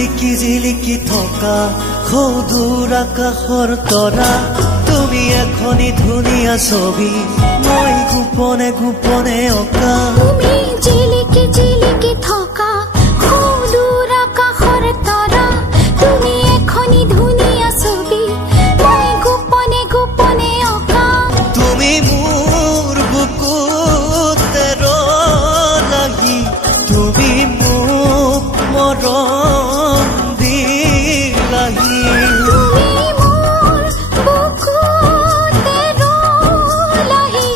জিলিকি থকা সৌদূৰ আকাশৰ তৰা তুমি এখনি ধুনীয়া ছবি মই গোপনে গোপনে অকা তুমি জিলিকি থকা সৌদূৰ আকাশৰ তৰা তুমি এখনি ধুনীয়া ছবি মই গোপনে গোপনে অকা তুমি মোৰ বুকুতে ৰলাহি তুমি মোক মৰম দিলাহি তুমি মোৰ বুকুতে ৰলাহি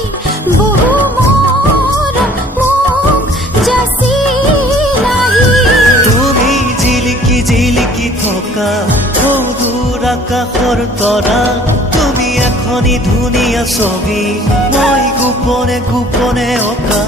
বহু মৰম মোক যাচিলাহি তুমি জিলিকি থকা সৌদূৰ আকাশৰ তৰা তুমি এখনি ধুনীয়া ছবি মই গোপনে গোপনে অকা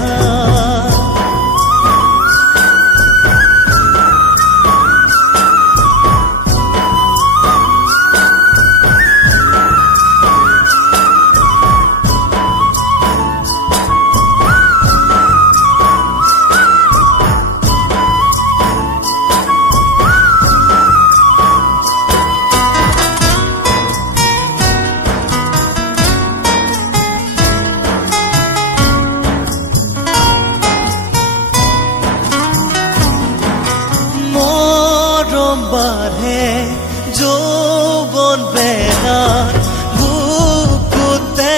বাঢ়ে যৌবন বেলা বুকুতে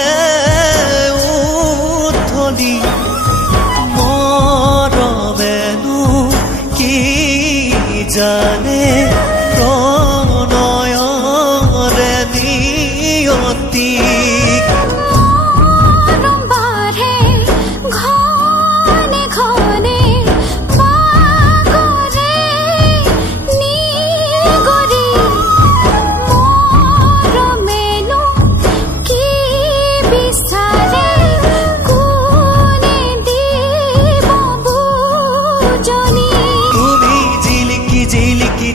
উঠলি মৰমেনো কি জানে প্ৰণয়ৰে নিয়তি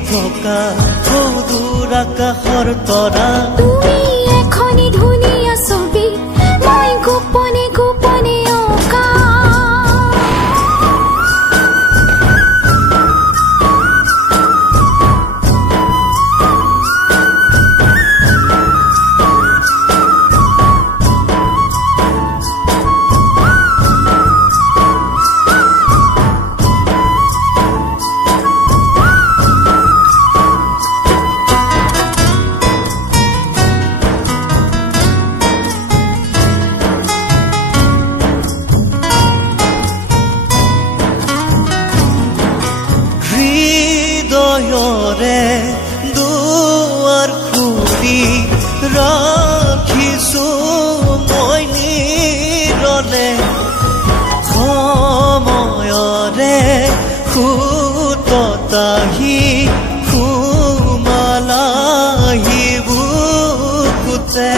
থকা সৌদূৰ আকাশৰ তৰা তুমি এখনি ধুনীয়া ছবি মই গোপনে গোপনে অকা হৃদয়ৰে দুৱাৰ খুলি ৰাখিছো মই নিৰলে সময়ৰে খুততাহি সুমালাহি বুকুতে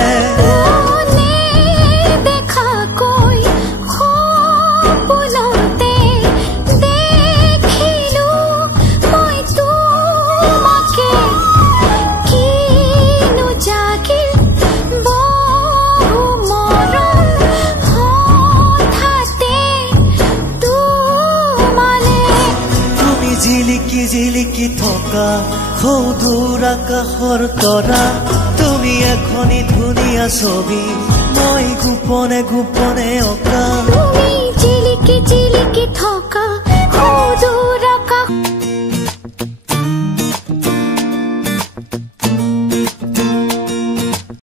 জিলিকি থকা সৌদূৰ আকাশৰ তৰা তুমি এখনি ধুনীয়া ছবি মই গোপনে গোপনে অকা